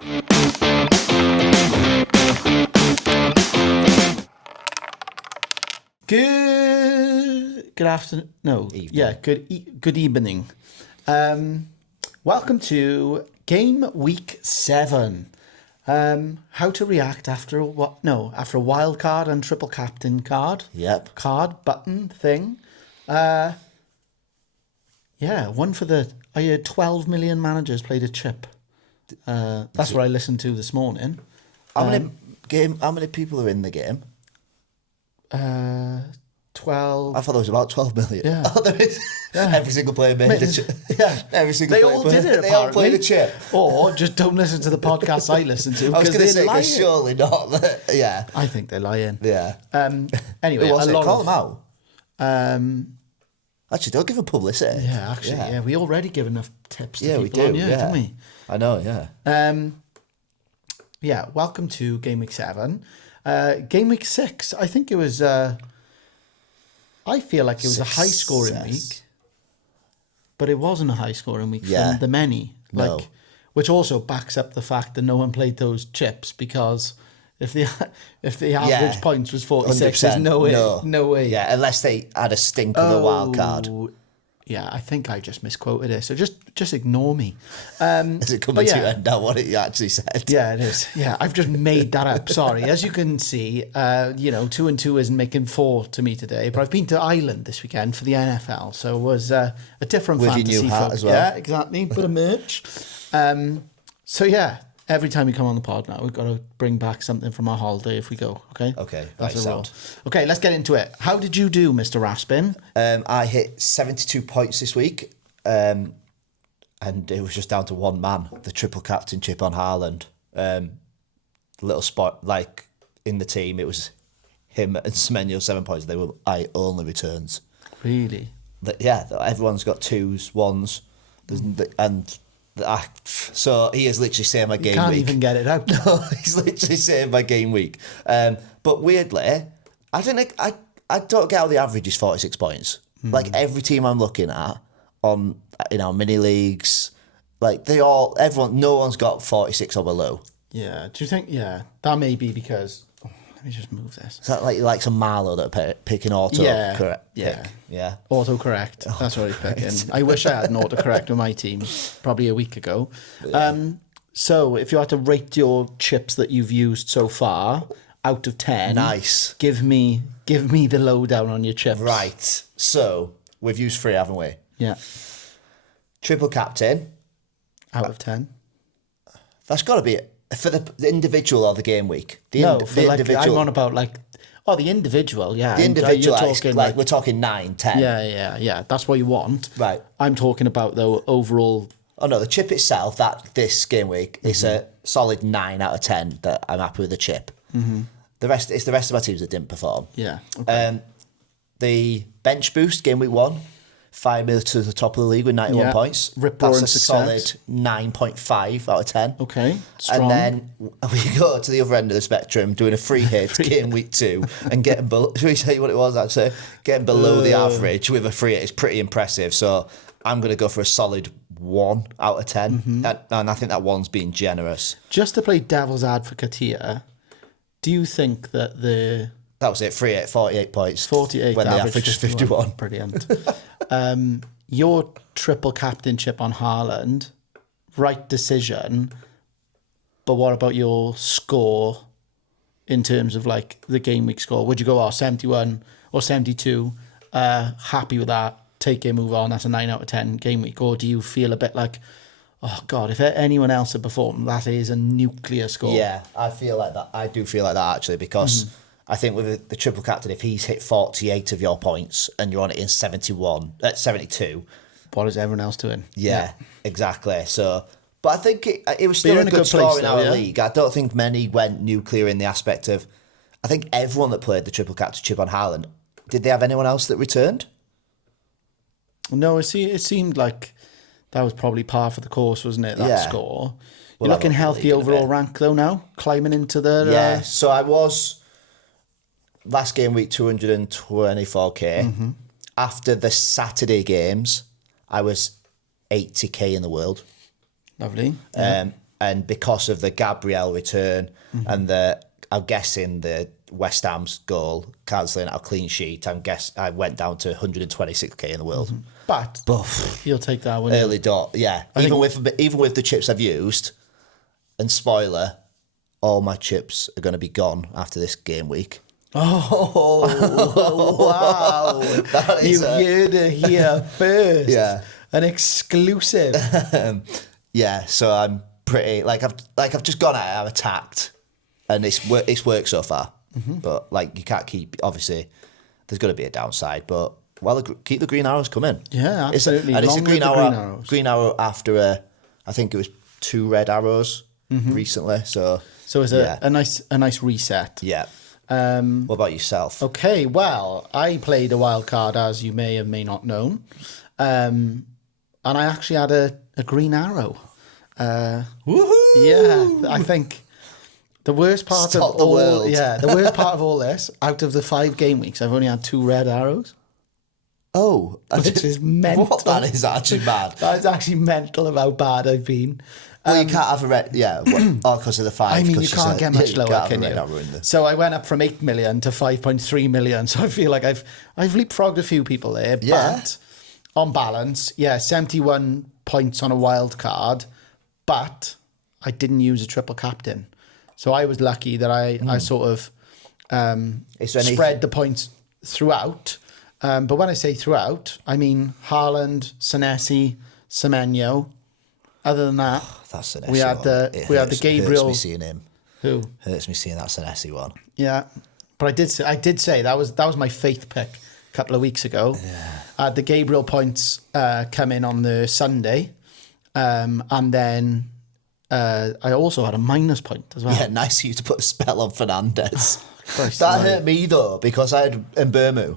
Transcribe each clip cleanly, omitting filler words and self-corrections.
Good afternoon. No, evening. Yeah, good evening. Welcome to Gameweek 7. How to react after a wild card and triple captain card. Yep. Card button thing. One for the. I heard 12 million managers played a chip. That's what I listened to this morning. How many people are in the game? 12. I thought there was about 12 million. Yeah. Oh, there is. Yeah. Every single player made a chip. Yeah. Every single they player. all did it, They all played a chip. Or just don't listen to the podcast I listen to. I was going to say, because surely not. Yeah. I think they're lying. Yeah. Anyway, Who was it? Call them out. Actually, don't give them publicity. Yeah, actually, yeah. We already give enough tips to people we do, on here, don't we? I know, yeah. Welcome to Game Week 7. Game Week 6, I think it was... I feel like it was a high-scoring week. But it wasn't a high-scoring week for the many. No. Which also backs up the fact that no one played those chips, because if the average points was 46, there's no way. Yeah, unless they had a stink of a wild card. Yeah, I think I just misquoted it, so just ignore me. Is it coming to you end out what it actually said? Yeah, it is. Yeah, I've just made that up. Sorry. As you can see, 2 and 2 isn't making 4 to me today, but I've been to Ireland this weekend for the NFL, so it was a different with fantasy your new hat as well. Yeah, exactly. Bit of merch. So yeah, every time we come on the pod now, we've got to bring back something from our holiday if we go. Okay. Okay. That's a rule. Okay, let's get into it. How did you do, Mr. Raspin? I hit 72 points this week, and it was just down to one man, the triple captain chip on Halaand. Little spot like in the team, it was him and Semenyo 7 points. They were only returns. Really? Yeah, everyone's got 2s, 1s, so he is literally saying my game week. Can't even get it out. No, he's literally saying my game week. But weirdly, I don't get how the average is 46 points. Like every team I'm looking at on mini leagues, like no one's got 46 or below. Yeah. Do you think? Yeah, that may be because. Let me just move this. Is that like some Marlow that are picking auto? Correct. Yeah. Autocorrect. That's what he's picking. I wish I had an autocorrect with my team probably a week ago. Yeah. So if you had to rate your chips that you've used so far out of 10, nice. Give me the lowdown on your chips. Right. So we've used 3, haven't we? Yeah. Triple captain. Out of 10. That's got to be it. For the individual or the game week? Individual. I'm on about the individual, yeah. The individual, you're talking we're talking 9, 10. Yeah. That's what you want. Right. I'm talking about, though, overall... Oh, no, the chip itself, this game week, is a solid 9 out of 10 that I'm happy with the chip. Mm-hmm. It's the rest of my teams that didn't perform. Yeah. Okay. The bench boost, game week 1, 5 minutes to the top of the league with 91 points. That's a solid 9.5 out of 10. Okay, strong. And then we go to the other end of the spectrum, doing a free hit game week 2 and getting below. Should we tell you what it was actually? Getting below the average with a free hit is pretty impressive. So I'm going to go for a solid 1 out of 10. Mm-hmm. And I think that 1's being generous. Just to play devil's advocate here, do you think that that was it, free hit, 48 points. 48 when the average was 51. Brilliant. Your triple captain chip on Haaland, right decision, but what about your score in terms of the game week score? Would you go 71 or 72, happy with that, take it, move on, that's a 9 out of 10 game week? Or do you feel a bit like, oh God, if anyone else had performed, that is a nuclear score? Yeah, I feel like that. I do feel like that actually, because I think with the triple captain, if he's hit 48 of your points and you're on it in 72, what is everyone else doing? Yeah, exactly. So, but I think it was still a good score in our league. I don't think many went nuclear in the aspect of. I think everyone that played the triple captain chip on Haaland, did they have anyone else that returned? No, it seemed like that was probably par for the course, wasn't it? That score. You're looking healthy overall rank though now, climbing into the. So I was. Last game week, 224k. Mm-hmm. After the Saturday games, I was 80k in the world. Lovely. and because of the Gabriel return and I'm guessing the West Ham's goal cancelling out a clean sheet, I went down to 126k in the world. But Buff. you'll take that one. Early dot, yeah. Even with the chips I've used, and spoiler, all my chips are going to be gone after this game week. Oh, wow. You heard it here first. Yeah. An exclusive. Yeah, so I'm pretty I've just gone out, I've attacked, and it's worked so far. But like, you can't keep, obviously there's got to be a downside, but keep the green arrows coming. Yeah, absolutely. It's a green arrow after I think it was 2 red arrows recently. So it's a nice reset. Yeah. What about yourself? Okay, well, I played a wild card, as you may or may not known, and I actually had a green arrow. Woohoo! Yeah, I think the worst part Stop of the all, world. the worst part of all this, out of the 5 game weeks, I've only had 2 red arrows. Oh, Which is mental. What? That is actually mad. That is actually mental of how bad I've been. Well, you can't have a red, because of the 5. I mean, you can't get much lower, can you? The... So I went up from 8 million to 5.3 million. So I feel like I've leapfrogged a few people there. Yeah. But on balance, 71 points on a wild card. But I didn't use a triple captain. So I was lucky that I sort of spread the points throughout. But when I say throughout, I mean Haaland, Senesi, Semenyo. Other than that, that's Senesi we had the Gabriel. Hurts me seeing him. Who hurts me seeing that Senesi one. Yeah, but I did say that was my faith pick a couple of weeks ago. Yeah. I had the Gabriel points come in on the Sunday, and then I also had a minus point as well. Yeah, nice of you to put a spell on Fernandez. Christ, that hurt me though, because I had Mbermu.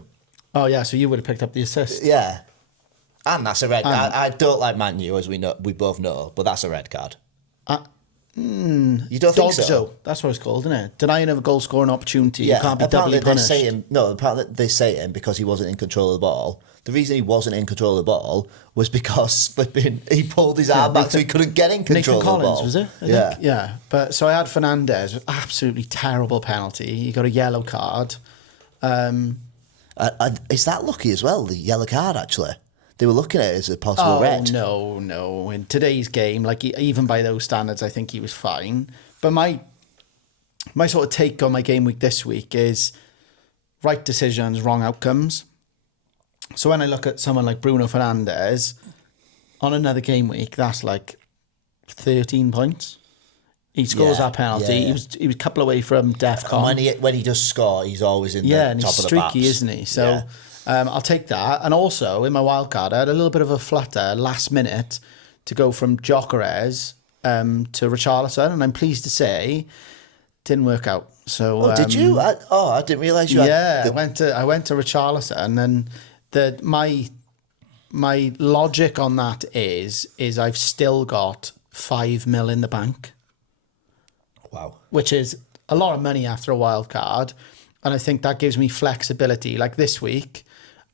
Oh yeah, so you would have picked up the assist. Yeah. And that's a red card. I don't like Man U, as we both know, but that's a red card. You don't think so? That's what it's called, isn't it? Denying of a goal scoring opportunity. Yeah. You can't be doubly punished. Apparently they say him because he wasn't in control of the ball. The reason he wasn't in control of the ball was because he pulled his arm back so he couldn't get in control of the ball. Nathan Collins, was it? I think. Yeah. But so I had Fernandez, absolutely terrible penalty. He got a yellow card. Is that lucky as well, the yellow card, actually? They were looking at it as a possible red. No. In today's game, like even by those standards, I think he was fine. But my sort of take on my game week this week is right decisions, wrong outcomes. So when I look at someone like Bruno Fernandes, on another game week, that's like 13 points. He scores that penalty. Yeah. He was a couple away from DEFCON. When he does score, he's always in the top of the and he's streaky, isn't he? So I'll take that. And also, in my wild card, I had a little bit of a flutter last minute to go from Gyökeres to Richarlison, and I'm pleased to say didn't work out. So did you? I didn't realise you. Yeah, I went to Richarlison, and my logic on that is I've still got 5 mil in the bank. Wow. Which is a lot of money after a wild card. And I think that gives me flexibility. Like this week,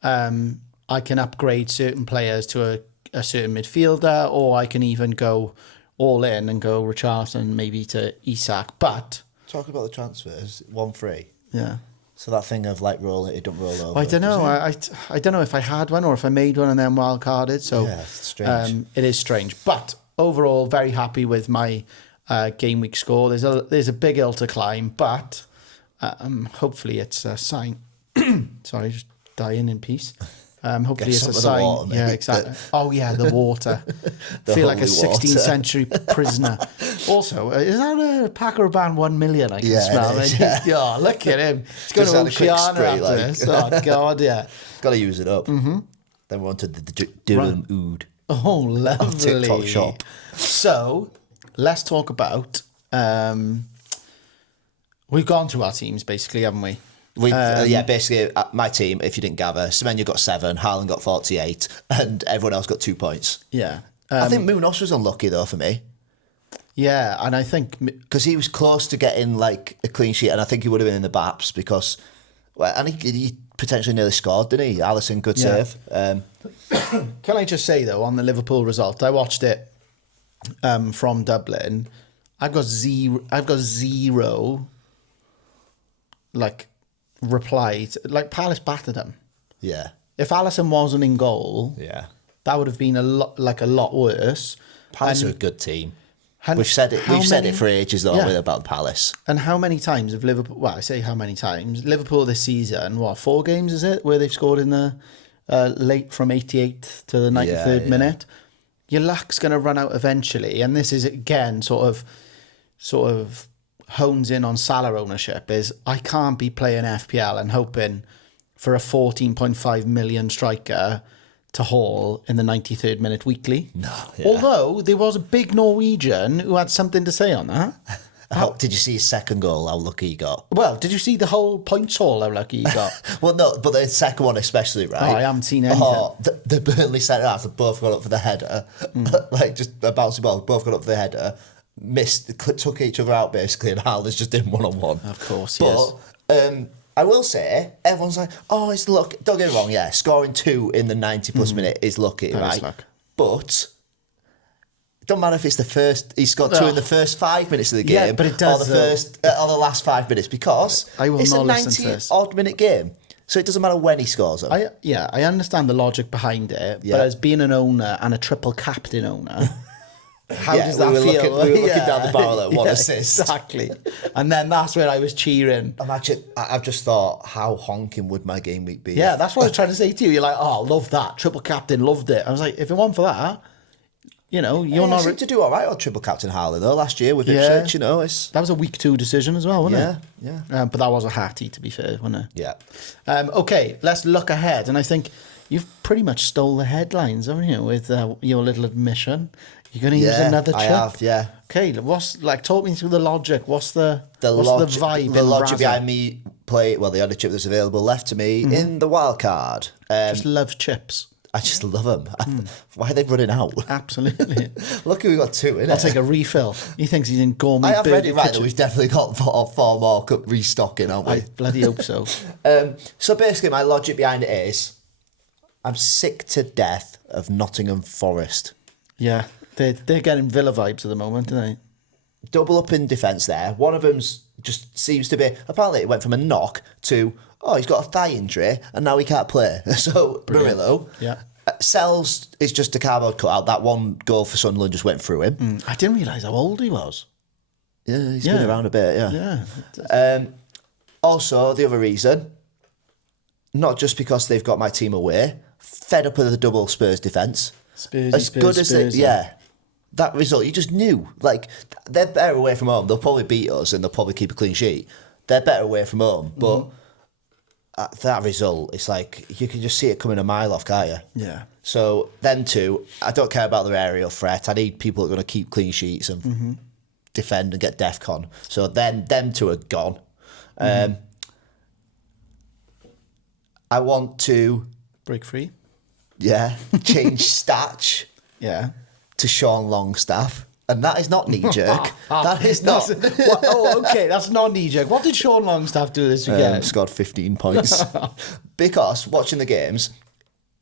I can upgrade certain players to a certain midfielder, or I can even go all in and go Richarlison maybe to Isak. But talking about the transfers, 1 free. Yeah. So that thing of like it don't roll over. I don't know. I don't know if I had one or if I made one and then wild carded. So yeah, it's strange. It is strange. But overall, very happy with my game week score. There's a big hill to climb, but hopefully it's a sign. Sorry, just dying in peace. Hopefully it's a sign. Water, yeah, exactly. The water. Feel like a 16th century prisoner. Also, is that a Paco Rabanne 1 million? I can smell. Oh, look at him. He's going to Oceana after this. Oh God, yeah. Got to use it up. Mm-hmm. Then we're on to the Durham Oud. Oh, lovely. TikTok shop. So let's talk about. We've gone through our teams basically, haven't we? Basically, my team, if you didn't gather, Semenyo got 7, Haaland got 48, and everyone else got 2 points. Yeah. I think Munoz was unlucky, though, for me. Yeah, and I think... Because he was close to getting, like, a clean sheet, and I think he would have been in the Baps, because... Well, and he potentially nearly scored, didn't he? Alisson, good save. Can I just say, though, on the Liverpool result, I watched it from Dublin, I've got zero. Like replies. Like Palace battered them. Yeah. If Alisson wasn't in goal, Yeah. that would have been a lot worse. Palace are a good team. We've said it for ages though about Palace. And how many times have Liverpool? Well, I say how many times Liverpool this season? What 4 games is it where they've scored in the late from 88th to the 93rd minute? Your luck's going to run out eventually, and this is again sort of hones in on Salah ownership. Is I can't be playing FPL and hoping for a 14.5 million striker to haul in the 93rd minute weekly. No. Yeah. Although there was a big Norwegian who had something to say on that. Did you see his second goal? How lucky he got? Well, did you see the whole points haul? How lucky he got? Well, no, but the second one especially, right? Oh, I haven't seen anything. Oh, the Burnley centre halves have both got up for the header, like just a bouncy ball. Both got up for the header, missed, took each other out basically, and Haaland's just in 1-on-1. Of course, but I will say, everyone's like, oh, it's luck. Don't get me wrong, yeah, scoring 2 in the 90-plus minute is lucky, That right? is luck. But it don't matter if it's the first, he scored 2 in the first 5 minutes of the game, Yeah, but it does, or the last 5 minutes, because I will it's not a listen to this. 90-odd minute game. So it doesn't matter when he scores them. I understand the logic behind it, but as being an owner and a triple captain owner, how does that feel? We were looking down the barrel at one assist. Exactly. And then that's where I was cheering. I've just thought, how honking would my game week be? Yeah, that's what I was trying to say to you. You're like, oh, love that. Triple captain, loved it. I was like, if it weren't for that, you're not... seemed to do all right on triple captain Haaland, though, last year with Ipswich, That was a week 2 decision as well, wasn't it? Yeah. But that was a hattie, to be fair, wasn't it? Yeah. Okay, let's look ahead. And I think you've pretty much stole the headlines, haven't you, with your little admission. You're going to use another chip? I have, yeah. Okay, talk me through the logic. What's the vibe? The in logic Razza? behind me the only chip that's available left to me in the wild card. Just love chips. I just love them. Why are they running out? Absolutely. Lucky we got 2 in it. I'll take a refill. He thinks he's in gourmet. I have read it right kitchen. that we've definitely got 4 more cup restocking, haven't we? I bloody hope so. So basically, my logic behind it is, I'm sick to death of Nottingham Forest. Yeah, they're getting Villa vibes at the moment, aren't they? Double up in defence there. One of them's just seems to be... Apparently, it went from a knock to, oh, he's got a thigh injury and now he can't play. So, Murillo. Yeah. Sells is just a cardboard cutout. That one goal for Sunderland just went through him. I didn't realise how old he was. Yeah, he's been around a bit, Yeah. Also, the other reason, not just because they've got my team away, fed up with the double Spurs defence. That result, you just knew. Like, they're better away from home. They'll probably beat us and they'll probably keep a clean sheet. They're better away from home. But that result, it's like, you can just see it coming a mile off, can't you? Yeah. So, them two, I don't care about their aerial threat. I need people that are going to keep clean sheets and defend and get DEFCON. So, then them two are gone. I want to... Break free. Yeah. Change Statch. Yeah. To Sean Longstaff. And that is not knee-jerk. That is not... Okay, that's not knee-jerk. What did Sean Longstaff do this weekend? Scored 15 points. Because, watching the games...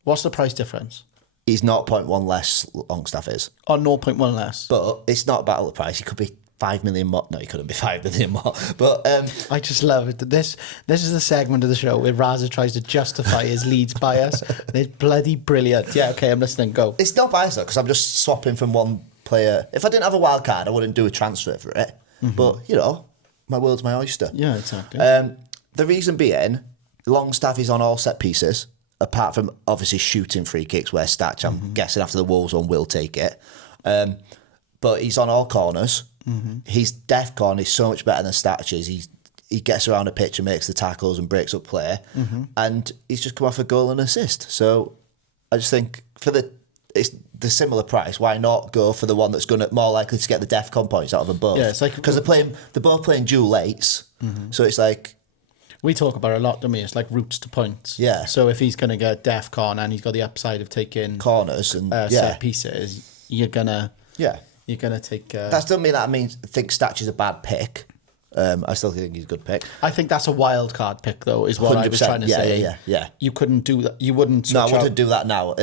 What's the price difference? He's 0.1 less, Longstaff is. Or 0.1 less? But it's not about the price. He could be 5 million more. No, he couldn't be 5 million more. But... I just love it. This is the segment of the show where Razza tries to justify his Leeds bias. It's bloody brilliant. Yeah, okay, I'm listening. Go. It's not bias, though, because I'm just swapping from one player. If I didn't have a wild card, I wouldn't do a transfer for it. But, my world's my oyster. Yeah, exactly. The reason being, Longstaff is on all set pieces, apart from obviously shooting free kicks where Statch, I'm guessing after the Wolves one, will take it. But he's on all corners. His DEFCON is so much better than Statch's. He gets around the pitch and makes the tackles and breaks up play. And he's just come off a goal and assist. So I just think it's the similar price, why not go for the one that's more likely to get the DEFCON points out of them both? Yeah, it's like... Because they're both playing dual lates. So it's like... We talk about it a lot, don't we? It's like routes to points. Yeah. So if he's going to get DEFCON and he's got the upside of taking... corners and... set pieces, you're going to... Yeah. You're going to take... That doesn't mean that I think Statch is a bad pick. I still think he's a good pick. I think that's a wild card pick, though, is what I was trying to say. Yeah. You couldn't do that. You wouldn't... No, I wouldn't do that now.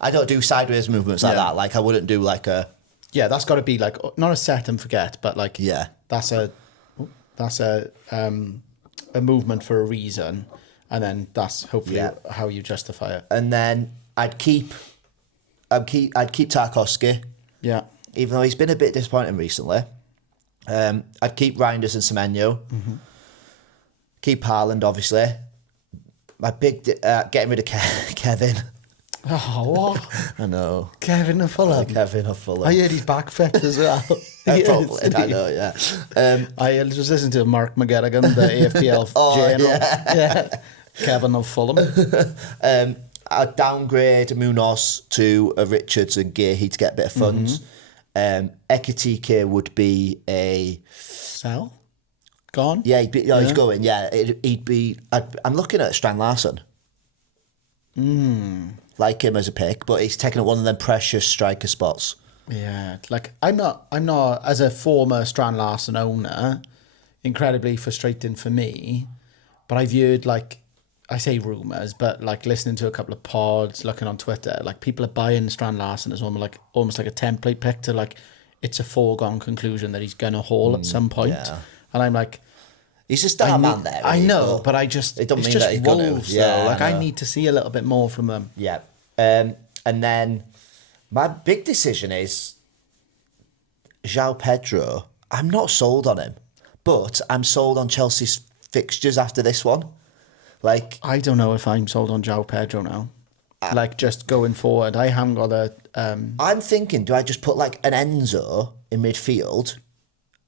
I don't do sideways movements like that. Like, I wouldn't do like a Yeah, that's got to be like not a set and forget, but like Yeah. that's a movement for a reason, and then that's hopefully how you justify it. And then I'd keep Tarkowski, Yeah, even though he's been a bit disappointing recently. I'd keep Reinders and Semenyo. Keep Haaland, obviously. My big getting rid of Kevin. Oh, what? I know. Kevin of Fulham. Kevin of Fulham. I heard he's back fit as well. Probably, I know, yeah. I was listening to Mark McGarrigan, the AFPL journal. Yeah. Kevin of Fulham. I'd downgrade Munoz to a Richards and Gearhead to get a bit of funds. Ekitike would be a... Sell? Gone? Yeah, he's going, yeah. He'd be... I'm looking at Strang Larson. Like him as a pick, but he's taking up one of them precious striker spots. Yeah, like I'm not as a former Strand Larson owner, incredibly frustrating for me. But I've heard like I say rumours, but like listening to a couple of pods, looking on Twitter, like people are buying Strand Larson as almost like a template pick to like it's a foregone conclusion that he's gonna haul at some point. Yeah. And I'm like, he's a star man there. I know, but I just it don't it's mean just that he's gonna. Wolves, Yeah, though. Like I need to see a little bit more from them. Yeah. And then my big decision is João Pedro. I'm not sold on him, but I'm sold on Chelsea's fixtures after this one. Like, I don't know if I'm sold on João Pedro now. Like just going forward, I haven't got a. I'm thinking, do I just put like an Enzo in midfield,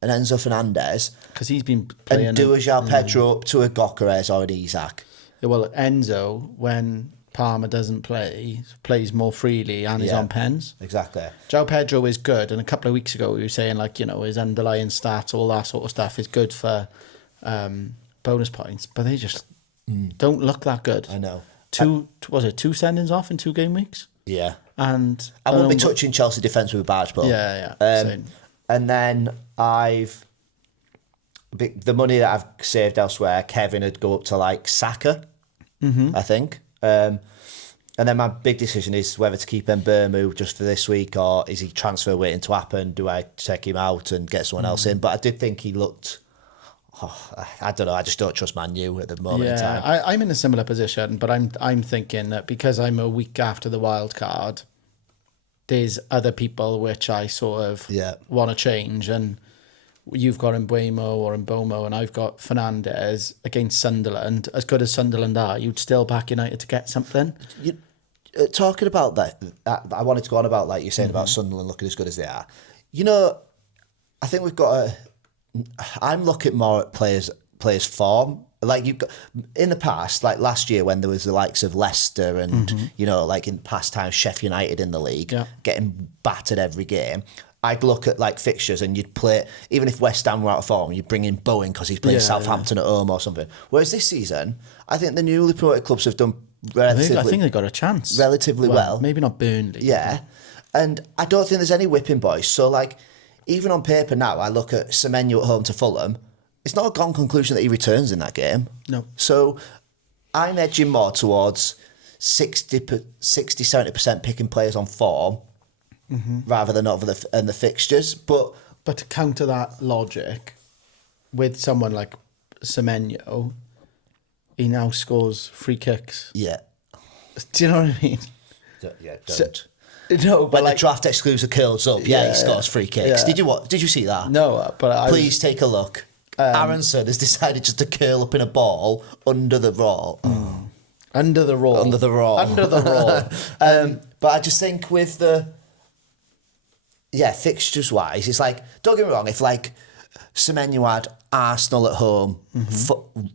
an Enzo Fernandez, because he's been playing and do a João Pedro up to a Gokares or an Isak? Well, Enzo, when Palmer doesn't play, plays more freely and is on pens. Exactly. João Pedro is good, and a couple of weeks ago we were saying like his underlying stats, all that sort of stuff is good for bonus points, but they just don't look that good. I know. Two sendings off in 2 game weeks? Yeah. And I won't be touching Chelsea defence with a barge pole. Yeah. Same. And then the money that I've saved elsewhere, Kevin would go up to like Saka, I think. And then my big decision is whether to keep Mbeumo just for this week or is he transfer waiting to happen? Do I take him out and get someone else in? But I did think he looked... I don't know. I just don't trust Man U at the moment in time. I'm in a similar position, but I'm thinking that because I'm a week after the wild card, there's other people which I sort of want to change, and you've got Mbeumo, and I've got Fernandez against Sunderland. As good as Sunderland are, you'd still back United to get something. Talking about that, I wanted to go on about like you're saying about Sunderland looking as good as they are. I think we've got a... I'm looking more at players' form. Like you've got in the past, like last year when there was the likes of Leicester and like in past times Sheffield United in the league getting battered every game. I'd look at like fixtures and you'd play even if West Ham were out of form, you'd bring in Bowen because he's playing Southampton at home or something. Whereas this season, I think the newly promoted clubs have done relatively. I think they got a chance relatively well. Maybe not Burnley. Yeah, and I don't think there's any whipping boys. So like. Even on paper now, I look at Semenyo at home to Fulham. It's not a gone conclusion that he returns in that game. No. So I'm edging more towards 60-70% picking players on form rather than over the fixtures. But to counter that logic, with someone like Semenyo, he now scores free kicks. Yeah. Do you know what I mean? Yeah, don't. No, but when like, the draft exclusive curls up, he scores free kicks. Yeah. Did you see that? No, but please take a look. Aronson has decided just to curl up in a ball under the raw. Under the raw. But I just think with the fixtures wise, it's like, don't get me wrong, if like Semenyo had Arsenal at home,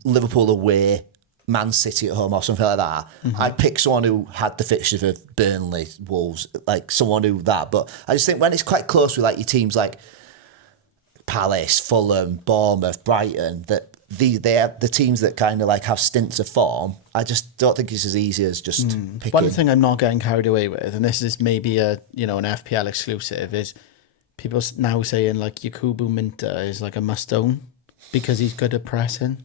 Liverpool away, Man City at home or something like that, I'd pick someone who had the fixtures of Burnley, Wolves, like someone who that. But I just think when it's quite close with like your teams like Palace, Fulham, Bournemouth, Brighton, that they are the teams that kind of like have stints of form. I just don't think it's as easy as just picking. One thing I'm not getting carried away with, and this is maybe an FPL exclusive, is people now saying like Yakubu Minta is like a must own. Because he's good at pressing.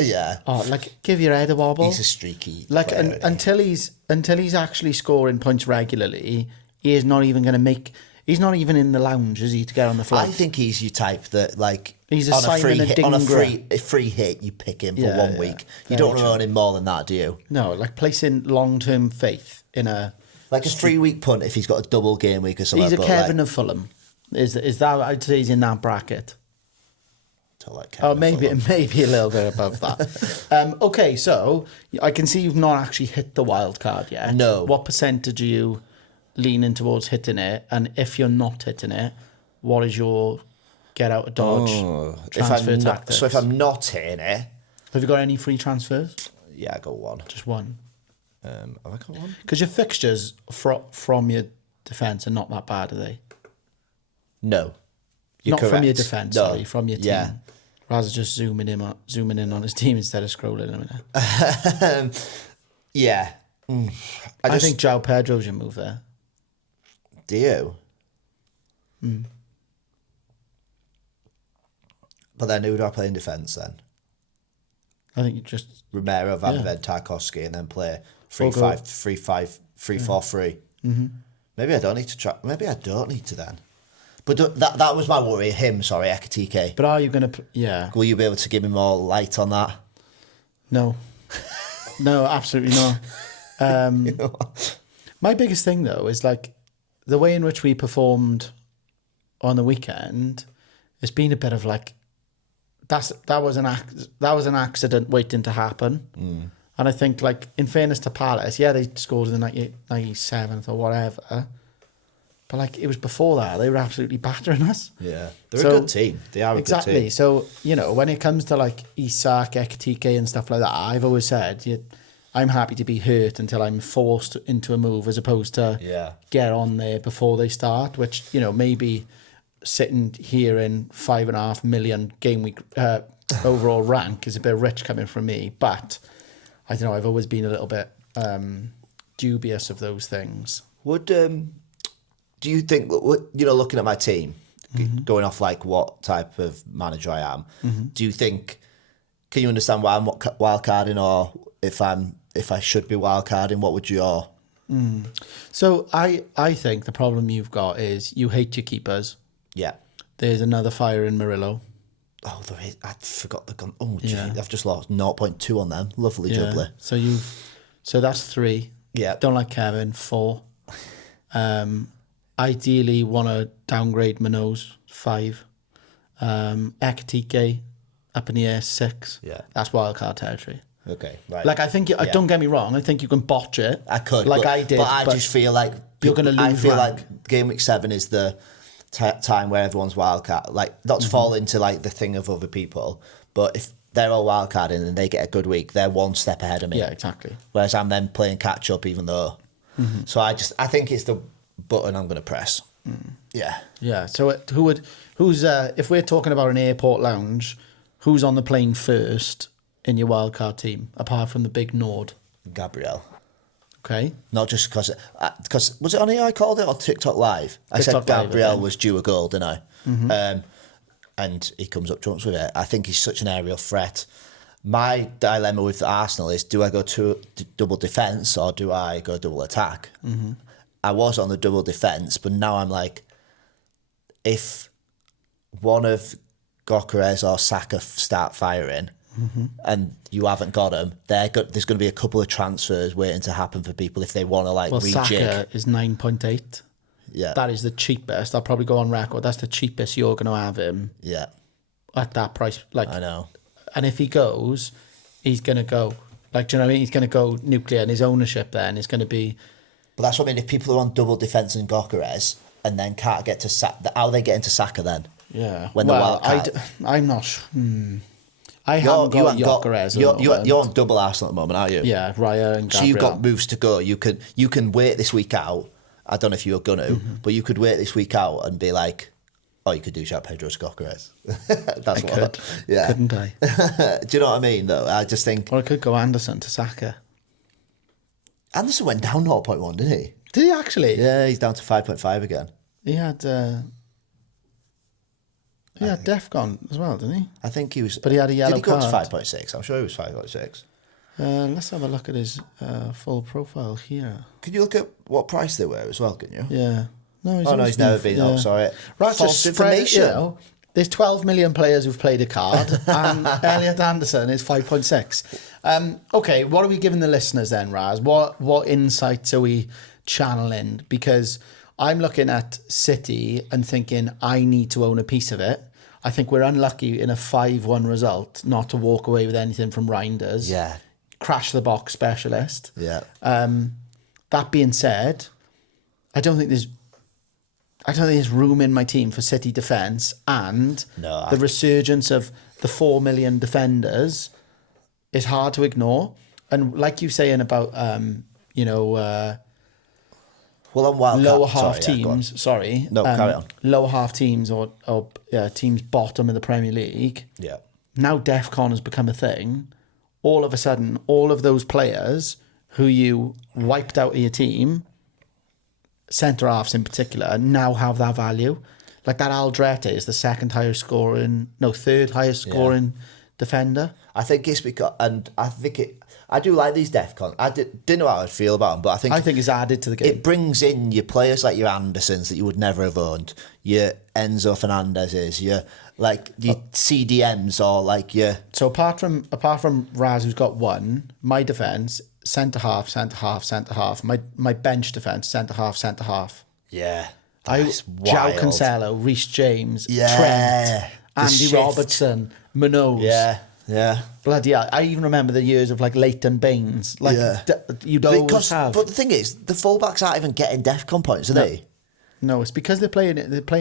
Yeah. Oh, like give your head a wobble. He's a streaky. Like until he's actually scoring points regularly, he is not even going to make. He's not even in the lounge, is he, to get on the flight? I think he's your type that, like, He's a on a free Simon hit, on a free hit, you pick him for Yeah, 1 yeah. week. You Very don't want to true. own him more than that, do you? No, like placing long-term faith in a... Like a 3-week punt if he's got a double game week or something. He's a but Kevin like, of Fulham. Is that, I'd say he's in that bracket. don't like Kevin Oh, of maybe Fulham. maybe a little bit above that. Okay, so I can see you've not actually hit the wild card yet. No. What percentage are you leaning towards hitting it? And if you're not hitting it, what is your get out of dodge transfer tactics? So if I'm not hitting it, Have you got any free transfers? yeah, I got one. Just one. Have I got one? Because your fixtures from your defence are not that bad, are they? No. You're Not from correct. your defence, No. sorry, from your team. Yeah. Rather just zooming in on his team instead of scrolling a minute. Yeah. I think João Pedro's your move there. Do you? But then who do I play in defence then? I think you just... Romero, Van Yeah. Ven, Tarkowski, and then play Or go- 3-5, 3-5, 3-4-3. Maybe I don't need to try. Maybe I don't need to then. But that was my worry. Ekatike. But are you going to... Yeah. Will you be able to give me more light on that? No. No, absolutely not. My biggest thing, though, is like the way in which we performed on the weekend has been a bit of like... That was an accident waiting to happen. And I think, like, in fairness to Palace, yeah, they scored in the 97th or whatever. But, like, it was before that. They were absolutely battering us. Yeah. They're So- a good team. They are a Exactly. good team. So, you know, when it comes to, like, Isak, Ekatike and stuff like that, I've always said, I'm happy to be hurt until I'm forced into a move as opposed to Yeah. get on there before they start, which, you know, maybe sitting here in 5.5 million game week overall rank is a bit rich coming from me. But, I don't know, I've always been a little bit dubious of those things. Would do you think, looking at my team, going off like what type of manager I am, do you think, can you understand why I'm wildcarding, or if I should be wildcarding, what would your... So I think the problem you've got is you hate your keepers. Yeah. There's another fire in Murillo. Oh, there is. I forgot the gun. Oh, gee, Yeah. I've just lost 0.2 on them. Lovely jubbly. So that's 3. Yeah. Don't like Kevin. 4. Ideally want to downgrade Minoz. 5. Ekatike up in the air. 6. Yeah. That's wildcard territory. Okay, right. Like, I think don't get me wrong. I think you can botch it. I could, like but, I did. but I just feel like you're gonna I lose feel rank. like Game Week 7 is the time where everyone's wildcard. Like, not to fall into like the thing of other people, but if they're all wildcarding and they get a good week, they're one step ahead of me. Yeah, exactly. Whereas I'm then playing catch up, even though. So I think it's the button I'm going to press. Yeah. Yeah. So who's if we're talking about an airport lounge, who's on the plane first in your wildcard team apart from the big Nord? Gabriel. Okay. Not just because was it on here I called it, or TikTok Live? I said TikTok Live, I Gabriel think. was due a goal, didn't I? And he comes up trumps with it. I think he's such an aerial threat. My dilemma with Arsenal is, do I go to double defence or do I go double attack? I was on the double defence, but now I'm like, if one of Gyökeres or Saka start firing, and you haven't got them, there's going to be a couple of transfers waiting to happen for people if they want to like rejig. Saka is 9.8. Yeah, That is the cheapest. I'll probably go on record. That's the cheapest you're going to have him yeah, at that price. Like, I know. and if he goes, he's going to go. Like, do you know what I mean? He's going to go nuclear, and his ownership then is going to be. But that's what I mean. If people are on double defence and Gyökeres and then can't get to Saka, how are they getting to Saka then? Yeah. When the wild card. I'm not. I haven't got Gyökeres. You're on double Arsenal at the moment, aren't you? Yeah, Raya and Gabriel. So you've got moves to go. You can wait this week out. I don't know if you're going to, but you could wait this week out and be like, oh, you could do João Pedro Gyökeres. That's what. Could. Yeah. Couldn't I? Do you know what I mean? Though I just think Or I could go Anderson to Saka. Anderson went down 0.1, didn't he? Did he actually? Yeah, he's down to 5.5 again. He had. Defcon as well, didn't he? I think he was. But he had a yellow Did he go card. to 5.6? I'm sure he was 5.6. Let's have a look at his full profile here. Could you look at what price they were as well, can you? Yeah. No, Oh, no, he's never been. Oh, sorry. Right, False just spread, information. There's 12 million players who've played a card, and Elliot Anderson is 5.6. Okay, what are we giving the listeners then, Raz? What insights are we channeling? Because I'm looking at City and thinking I need to own a piece of it. I think we're unlucky in a 5-1 result not to walk away with anything from Reinders. Yeah. Crash the box specialist. Yeah. That being said, I don't think there's room in my team for City defence, and the resurgence of the 4 million defenders is hard to ignore. And like you saying about Well, on wild lower card, half teams, carry on. Lower half teams or teams bottom of the Premier League. Yeah. Now DEFCON has become a thing. All of a sudden, all of those players who you wiped out of your team, centre halves in particular, now have that value. Like that Aldrete is the third highest scoring defender. I think it's because, I do like these DEFCON. I didn't know how I'd feel about them, but I think it's added to the game. It brings in your players like your Andersons that you would never have owned, your Enzo Fernandez's, your CDMs, or like your. So apart from Raz, who's got one, my defence, centre half. My bench defence, centre half. Yeah. João Cancelo, Reece James, yeah. Trent, Andy Robertson, Munoz. Yeah. Bloody hell. I even remember the years of like Leighton Baines. You'd always have. But the thing is, the fullbacks aren't even getting DEFCON points, are they? No, it's because they're playing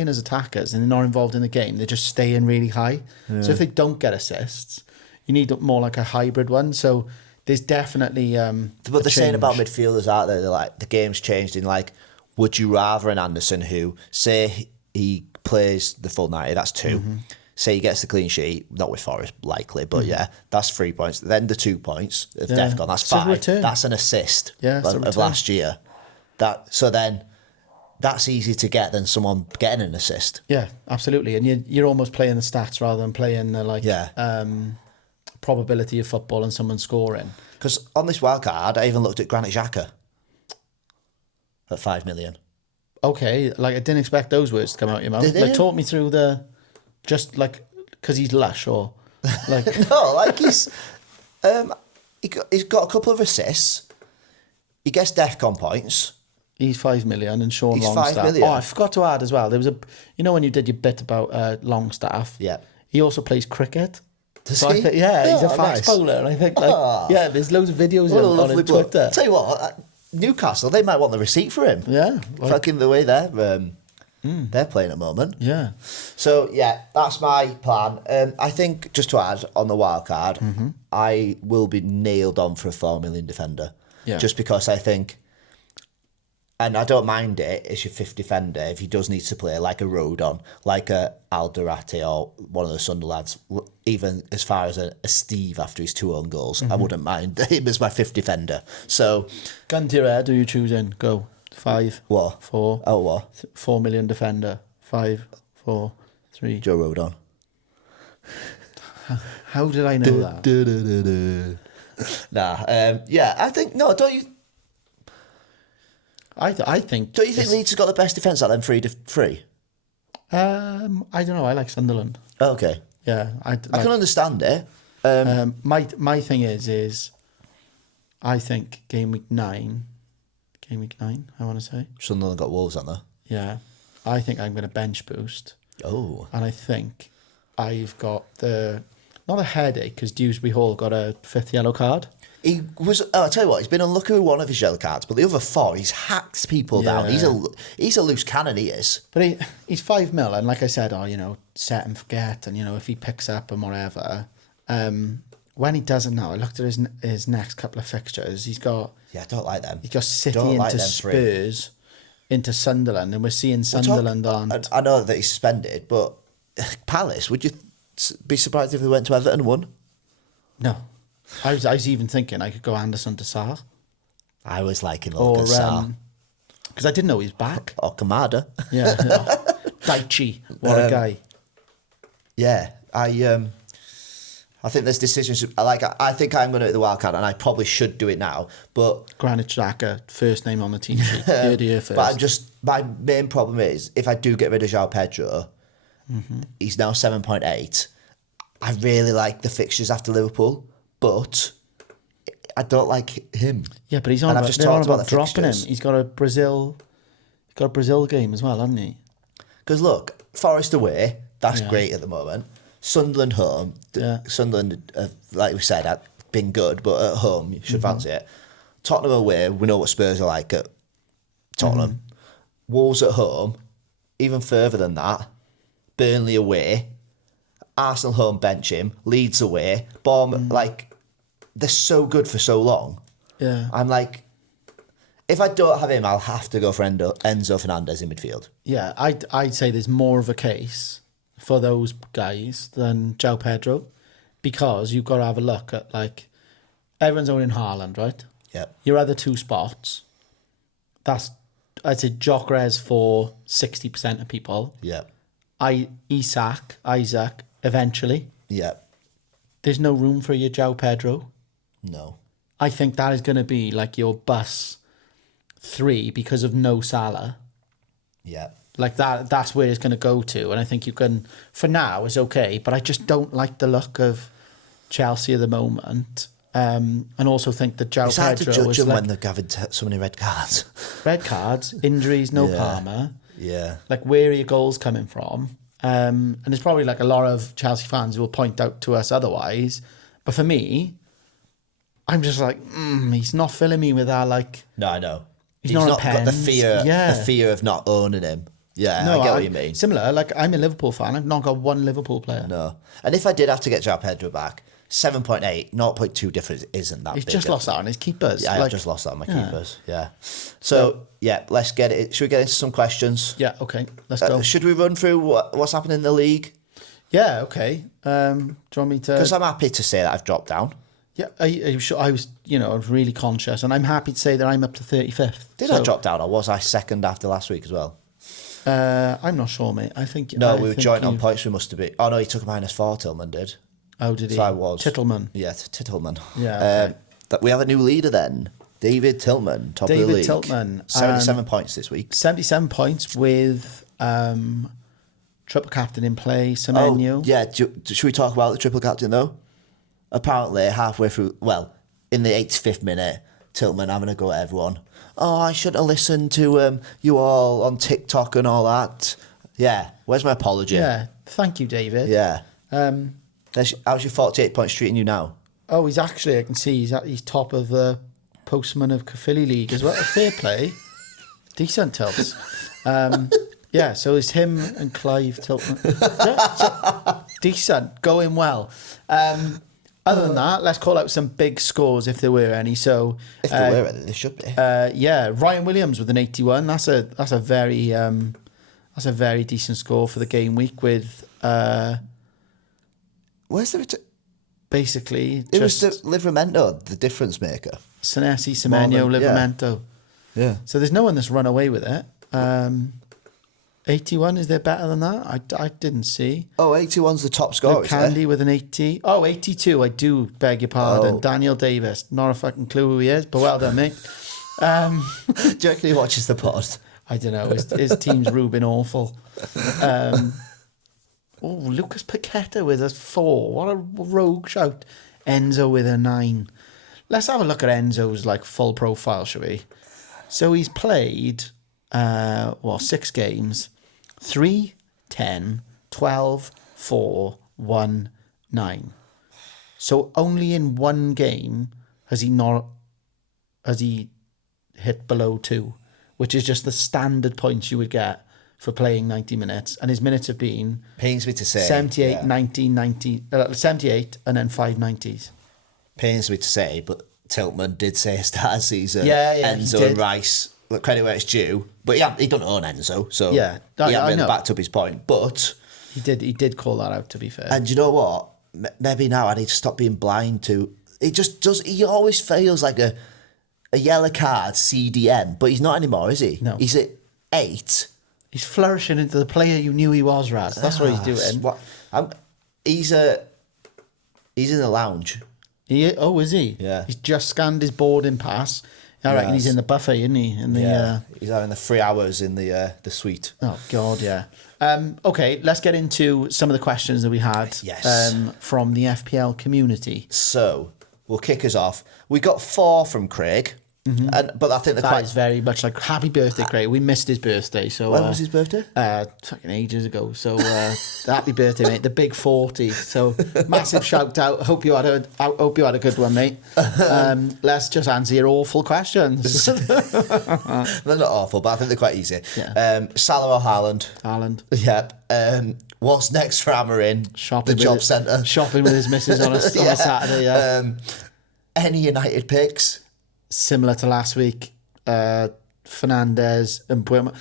as attackers and they're not involved in the game. They're just staying really high. Yeah. So if they don't get assists, you need more like a hybrid one. So there's definitely but they're saying about midfielders, aren't they? They're like, the game's changed in like, would you rather an Anderson who, say he plays the full 90, that's 2. Mm-hmm. Say he gets the clean sheet, not with Forest likely, but that's 3 points. Then the 2 points of DEFCON, that's 5. That's an assist of last year. So then that's easy to get than someone getting an assist. Yeah, absolutely. And you're almost playing the stats rather than playing the probability of football and someone scoring. Because on this wildcard, I even looked at Granit Xhaka at 5 million. Okay, I didn't expect those words to come out of your mouth. Talk me through just because he's lush or no, he's he's got a couple of assists. He gets DEFCON points. He's 5 million, and Sean Longstaff. 5 million. Oh, I forgot to add as well. There was when you did your bit about Longstaff. Yeah, he also plays cricket. Does he? He's a fast bowler, and I think there's loads of videos on his Twitter. Tell you what, Newcastle, they might want the receipt for him. Yeah, fucking the way they're playing at the moment. Yeah. So yeah, that's my plan. I think just to add on the wild card, I will be nailed on for a 4 million defender. Yeah. Just because I think, and I don't mind it, it's your 5th defender if he does need to play like a Rodon, like a Aldrete or one of the Sunderland lads, even as far as a Steve after his 2 own goals. I wouldn't mind him as my 5th defender. So, gun to your head, who you choosing? Go. 5. What? 4. Oh, what? 4 million defender. 5, 4, 3. Joe Rodon. How did I know that? I think, no, don't you... I think... Don't you think Leeds has got the best defence out of them 3? I don't know. I like Sunderland. Oh, okay. Yeah. I can understand it. My thing is I think game week 9, I want to say. Sunderland got Wolves on there. Yeah. I think I'm going to bench boost. Oh. And I think I've got not a headache, because Dewsbury Hall got a 5th yellow card. He was. I'll tell you what. He's been unlucky with one of his yellow cards, but the other 4, he's hacked people down. He's a loose cannon. He is. But he's 5 mil, and like I said, set and forget, and if he picks up and whatever. When he doesn't now, I looked at his next couple of fixtures. He's got. Yeah, I don't like them. He's got City into Spurs, into Sunderland, and we're seeing Sunderland on. I know that he's suspended, but Palace. Would you be surprised if they went to Everton and won? No. I was even thinking I could go Anderson to Sarr. I was liking Sarr. Because I didn't know he was back. Or Kamada. Yeah. Daichi. What a guy. Yeah. I think there's decisions. I think I'm going to hit the wild card, and I probably should do it now. But Granit Xhaka, first name on the team sheet. Heard here first. But my main problem is if I do get rid of João Pedro, he's now 7.8. I really like the fixtures after Liverpool, but I don't like him. Yeah, but he's on. They're on about dropping him. He's got a Brazil game as well, hasn't he? Because look, Forest away, that's great at the moment. Sunderland home. Sunderland, like we said, have been good, but at home you should fancy it. Tottenham away, we know what Spurs are like at Tottenham. Wolves at home, even further than that. Burnley away. Arsenal home, bench him. Leeds away. Bournemouth, they're so good for so long. Yeah. I'm like, if I don't have him, I'll have to go for Enzo Fernandez in midfield. Yeah, I'd say there's more of a case for those guys than João Pedro, because you've got to have a look at, everyone's owning Haaland, right? Yep. Your other two spots, that's, I'd say Gyökeres for 60% of people. Yep. Isaac, eventually. Yep. There's no room for your João Pedro. No. I think that is going to be your bus 3 because of no Salah. Yeah. That's where it's going to go to. And I think you can, for now, it's okay. But I just don't like the look of Chelsea at the moment. And also think that João Pedro... It's hard to judge them when they're having so many red cards. Red cards, injuries, no Palmer. Yeah. Where are your goals coming from? And there's probably a lot of Chelsea fans who will point out to us otherwise. But for me, I'm just he's not filling me with that, No, I know. He's not got the fear of not owning him. Yeah, no, I get what you mean. Similar, I'm a Liverpool fan. I've not got one Liverpool player. No. And if I did have to get João Pedro back, 7.8, 0.2 difference isn't that big. He's just lost out on his keepers. Yeah, I've just lost out on my keepers. Yeah. So, let's get it. Should we get into some questions? Yeah, okay. Let's go. Should we run through what's happening in the league? Yeah, okay. Do you want me to... Because I'm happy to say that I've dropped down. Yeah, I was really conscious, and I'm happy to say that I'm up to 35th. Did I drop down, or was I second after last week as well? I'm not sure, mate. I think... No, we were joint on points, we must have been. Oh, no, he took a -4, Tillman did. Oh, did he? So I was. Tittleman. Yeah, Tittleman. Yeah. Okay. We have a new leader then. David Tillman, top of the league. David Tillman. 77 points this week. 77 points with triple captain in play, Semenyo. Oh, yeah. Should we talk about the triple captain, though? Apparently, halfway through... Well, in the 85th minute, Tillman having a go at everyone. Oh, I shouldn't have listened to you all on TikTok and all that. Yeah. Where's my apology? Yeah. Thank you, David. Yeah. How's your 48-point streak in you now? Oh, he's actually, I can see he's top of the Postman of Caerphilly League as well. Fair play. Decent tilts. Yeah, so it's him and Clive Tiltman. Yeah, so decent, going well. Other than that, let's call out some big scores if there were any. So if there were any, there should be. Yeah, Ryan Williams with an 81. That's a very decent score for the game week with. Where's the basically it was the Livramento, the difference maker. Senesi, Semenyo, Livramento. Yeah. So there's no one that's run away with it. 81, is there better than that? I didn't see. Oh, 81's the top score, is Candy with an 80. Oh, 82, I do beg your pardon. Daniel Davis. Not a fucking clue who he is, but well done, mate. Do you reckon he watches the pod? I don't know. His team's Ruben awful. Lucas Paqueta with a 4. What a rogue shout. Enzo with a 9. Let's have a look at Enzo's full profile, shall we? So he's played 6 games. 3, 10, 12, 4, 1, 9. So only in one game has he hit below 2, which is just the standard points you would get for playing 90 minutes. And his minutes have been... Pains me to say. 78, 90, 90... 78 and then 5 90s. Pains me to say, but Tiltman did say start of season. Yeah, Enzo and Rice, credit where it's due. But he don't own Enzo, so he hasn't really backed up his point. But... He did call that out, to be fair. And you know what? Maybe now I need to stop being blind to... It just does... He always feels like a yellow card CDM, but he's not anymore, is he? No. He's at 8... He's flourishing into the player you knew he was, Raz. That's what he's doing. He's a... He's in the lounge. Is he? Yeah. He's just scanned his boarding pass. I reckon he's in the buffet, isn't he? He's having the 3 hours in the suite. Oh, God, yeah. Okay, let's get into some of the questions that we had from the FPL community. So, we'll kick us off. We got 4 from Craig. But I think that is very much like happy birthday, Craig. We missed his birthday, so when was his birthday? Fucking ages ago. So happy birthday, mate! The big 40. So massive shout out. Hope you had a good one, mate. Let's just answer your awful questions. They're not awful, but I think they're quite easy. Yeah. Salah or Haaland? Haaland. Yep. What's next for Amarin? Shopping the job centre. Shopping with his missus on a Saturday. Yeah. Any United picks? Similar to last week, Fernandes and Buemo.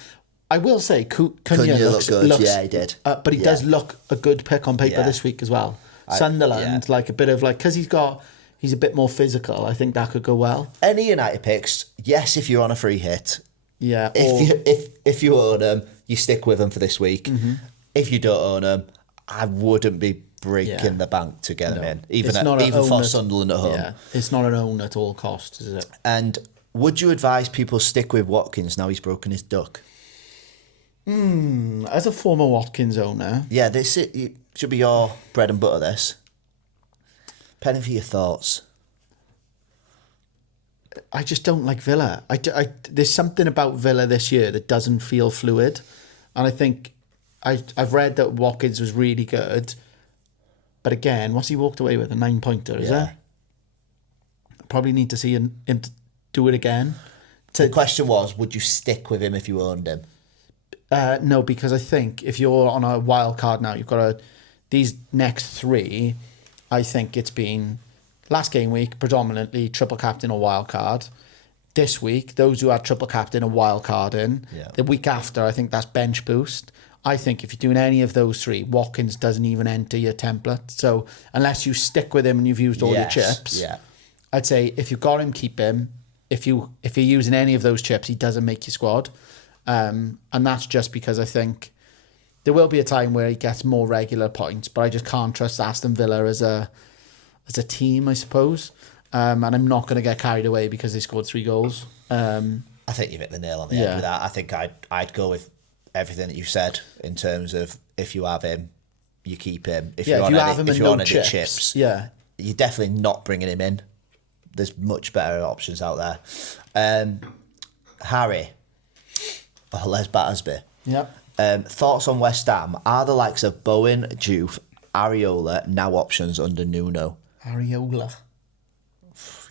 I will say, Cunha looks good. Yeah, he did. But he does look a good pick on paper this week as well. Sunderland, like a bit of like, because he's a bit more physical. I think that could go well. Any United picks? Yes, if you're on a free hit. Yeah. If you own them, you stick with them for this week. Mm-hmm. If you don't own them, I wouldn't be breaking the bank to get them in, even for Sunderland at home. Yeah, it's not an own at all costs, is it? And would you advise people stick with Watkins now he's broken his duck? As a former Watkins owner, this should be your bread and butter. This penny for your thoughts. I just don't like Villa. There's something about Villa this year that doesn't feel fluid, and I think I've read that Watkins was really good. But again, what's he walked away with? A 9-pointer, is it? Probably need to see him do it again. The question was, would you stick with him if you owned him? No, because I think if you're on a wild card now, you've got these next 3, I think it's been last game week, predominantly triple captain or wild card. This week, those who had triple captain or wild card in. Yeah. The week after, I think that's bench boost. I think if you're doing any of those 3, Watkins doesn't even enter your template. So unless you stick with him and you've used all your chips, I'd say if you've got him, keep him. If you're using any of those chips, he doesn't make your squad. And that's just because I think there will be a time where he gets more regular points, but I just can't trust Aston Villa as a team, I suppose. And I'm not going to get carried away because they scored 3 goals. I think you've hit the nail on the head with that. I think I'd go with everything that you said in terms of if you have him, you keep him. If you're on any chips, you're definitely not bringing him in. There's much better options out there. Harry, Les Battersby. Yep. Thoughts on West Ham? Are the likes of Bowen, Juve, Areola now options under Nuno? Areola.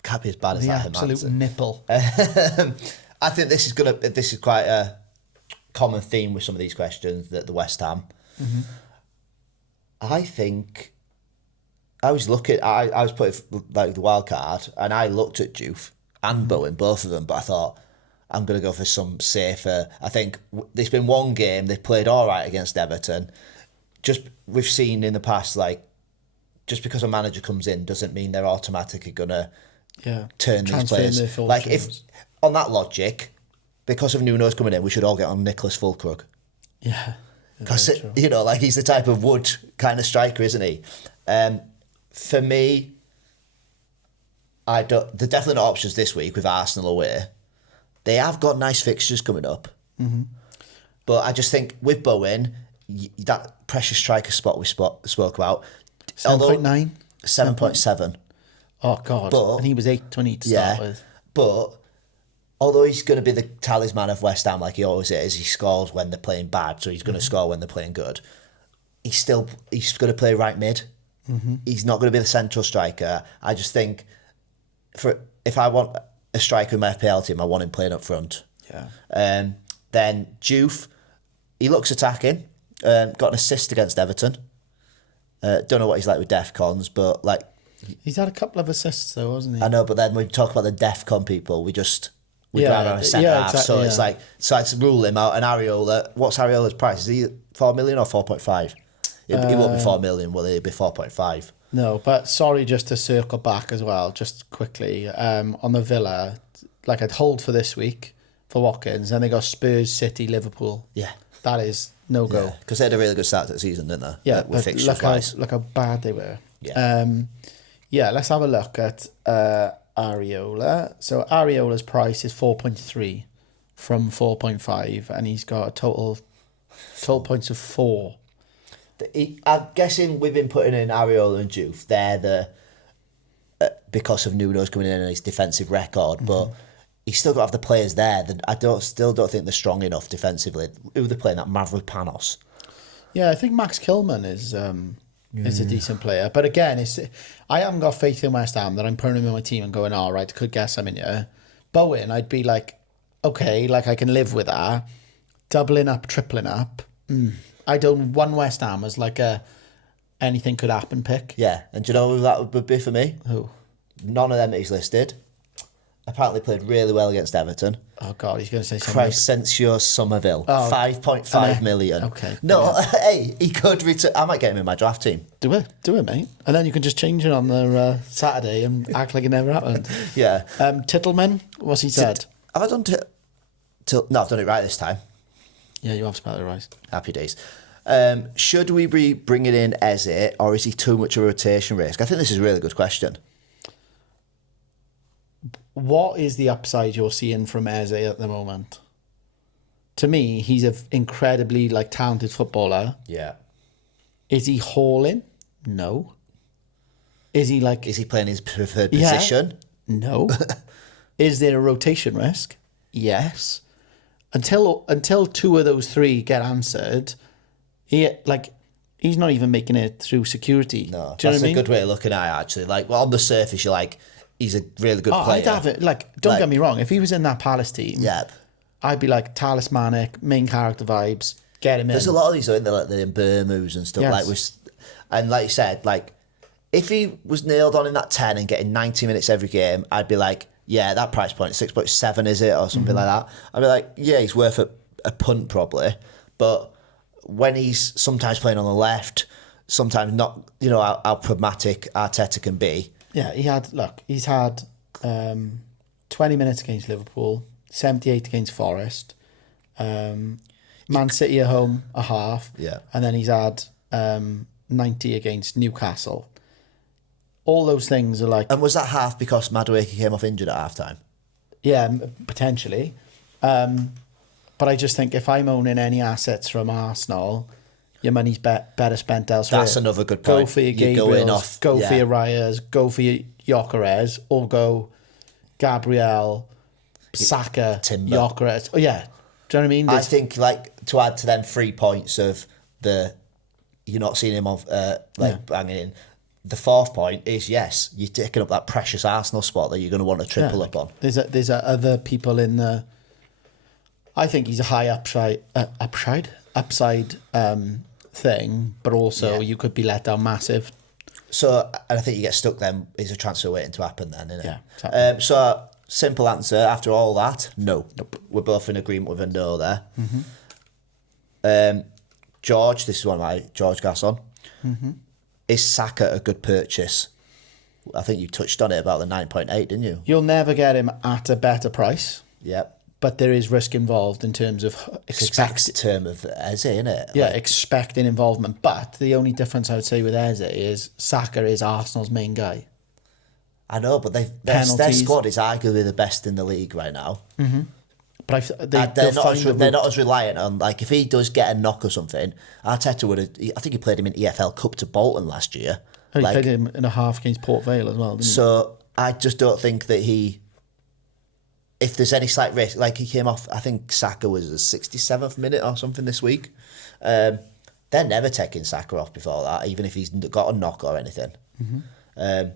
Can't be as bad as the that. Absolute nipple. I think this is quite a common theme with some of these questions that the West Ham. Mm-hmm. I think I was putting like the wild card, and I looked at Juve and Bowen, both of them, but I thought I'm going to go for some safer. I think there's been one game they played all right against Everton. Just we've seen in the past, like just because a manager comes in doesn't mean they're automatically going to turn these players. Like if on that logic, because of Nuno's coming in, we should all get on Nicholas Fulkrug. Yeah. Because, like he's the type of wood kind of striker, isn't he? For me, they're definitely not options this week with Arsenal away. They have got nice fixtures coming up. Mm-hmm. But I just think with Bowen, that precious striker spot we spoke about. 7.9? 7.7. Oh, God. And he was 8.20 to start with. But although he's going to be the talisman of West Ham like he always is, he scores when they're playing bad, so he's going to score when they're playing good. He's going to play right mid. Mm-hmm. He's not going to be the central striker. I just think if I want a striker in my FPL team, I want him playing up front. Yeah. Then Juve, he looks attacking. Got an assist against Everton. Don't know what he's like with DEFCONs, but like he's had a couple of assists though, hasn't he? I know, but then when we talk about the DEFCON people, we'd rather have a centre half. Exactly, so it's so I'd rule him out. And Areola, what's Areola's price? Is he 4 million or 4.5? He won't be 4 million, will he? He'll be 4.5. No, but sorry, just to circle back as well, just quickly, on the Villa, like I'd hold for this week for Watkins, and they got Spurs, City, Liverpool. Yeah. That is no go. Because they had a really good start to the season, didn't they? Yeah, but look how bad they were. Yeah, let's have a look at Areola. So Areola's price is 4.3 from 4.5, and he's got a total points of 4. I'm guessing we've been putting in Areola and Juve. They're the because of Nuno's coming in and his defensive record, but he's still got to have the players there. That still don't think they're strong enough defensively. Who are they playing? That Mavropanos. Yeah, I think Max Kilman is a decent player, but again, I haven't got faith in West Ham that I'm putting him in my team and going, all right, I could guess I'm in here. Bowen, I'd be like, okay, like I can live with that. Doubling up, tripling up. I don't one West Ham as like a anything could happen pick. Yeah, and do you know who that would be for me? Who? None of them that he's listed. Apparently played really well against Everton. Oh God, he's going to say something. Crescencio Somerville, 5.5 million. Okay. No, hey, he could return. I might get him in my draft team. Do it, mate. And then you can just change it on the Saturday and act like it never happened. Yeah. Tittleman, what's he said? Have I done No, I've done it right this time. Yeah, you have spelled it right. Happy days. Should we be bringing in Eze, or is he too much of a rotation risk? I think this is a really good question. What is the upside you're seeing from Eze at the moment? To me, he's an incredibly talented footballer. Yeah. Is he hauling? No. Is he Is he playing his preferred position? No. Is there a rotation risk? Yes. Until two of those three get answered, he's not even making it through security. No, do you know that's what I a mean? good way of looking at it, actually. On the surface, you're like, he's a really good player. I'd have it. Don't get me wrong. If he was in that Palace team, I'd be like talismanic, main character vibes. Get him in. There's a lot of these, in there, like the Burmus and stuff. Yes. And like you said, if he was nailed on in that 10 and getting 90 minutes every game, I'd be like, yeah, that price point, 6.7 is it, or something like that. I'd be like, yeah, he's worth a punt probably. But when he's sometimes playing on the left, sometimes not, how pragmatic Arteta can be. Yeah, he's had 20 minutes against Liverpool, 78 against Forest, Man City at home, a half, and then he's had 90 against Newcastle. All those things are And was that half because Madueke came off injured at half-time? Yeah, potentially. But I just think if I'm owning any assets from Arsenal, your money's better spent elsewhere. That's another good point. Go for your Gabriels, go for your Rayas, go for your Gyökeres, or go Gabriel, Saka, Timber. Gyökeres. Oh, yeah. Do you know what I mean? I think, to add to them 3 points of you're not seeing him banging in. The 4th point is, yes, you're taking up that precious Arsenal spot that you're going to want to triple up on. There's other people in the... I think he's a high upside thing, but also you could be let down massive. So, and I think you get stuck then, is a transfer waiting to happen then, isn't it? Yeah, exactly. So, simple answer, after all that, no. Nope. We're both in agreement with a no there. George, this is one of my, George Gasson. Is Saka a good purchase? I think you touched on it about the 9.8, didn't you? You'll never get him at a better price. Yep. But there is risk involved in terms of Exact term of Eze, isn't it? Yeah, expecting involvement. But the only difference I would say with Eze is Saka is Arsenal's main guy. I know, but their squad is arguably the best in the league right now. But they're not as reliant on, if he does get a knock or something, Arteta would have, I think he played him in EFL Cup to Bolton last year. Oh, he played him in a half against Port Vale as well, didn't he? So I just don't think that if there's any slight risk, he came off, I think Saka was the 67th minute or something this week. They're never taking Saka off before that, even if he's got a knock or anything. Do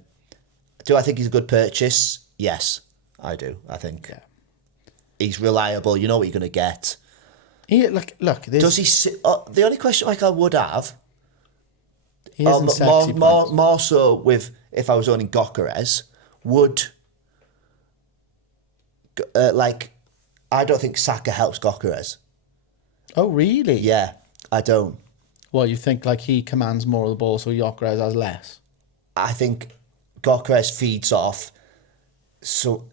I think he's a good purchase? Yes, I do. I think he's reliable. You know what you're going to get. Yeah, look. Does he? The only question I would have, he isn't sexy more so with if I was owning Gyökeres, would I don't think Saka helps Gyökeres. Oh, really? Yeah, I don't. Well, you think he commands more of the ball, so Gyökeres has less? I think Gyökeres feeds off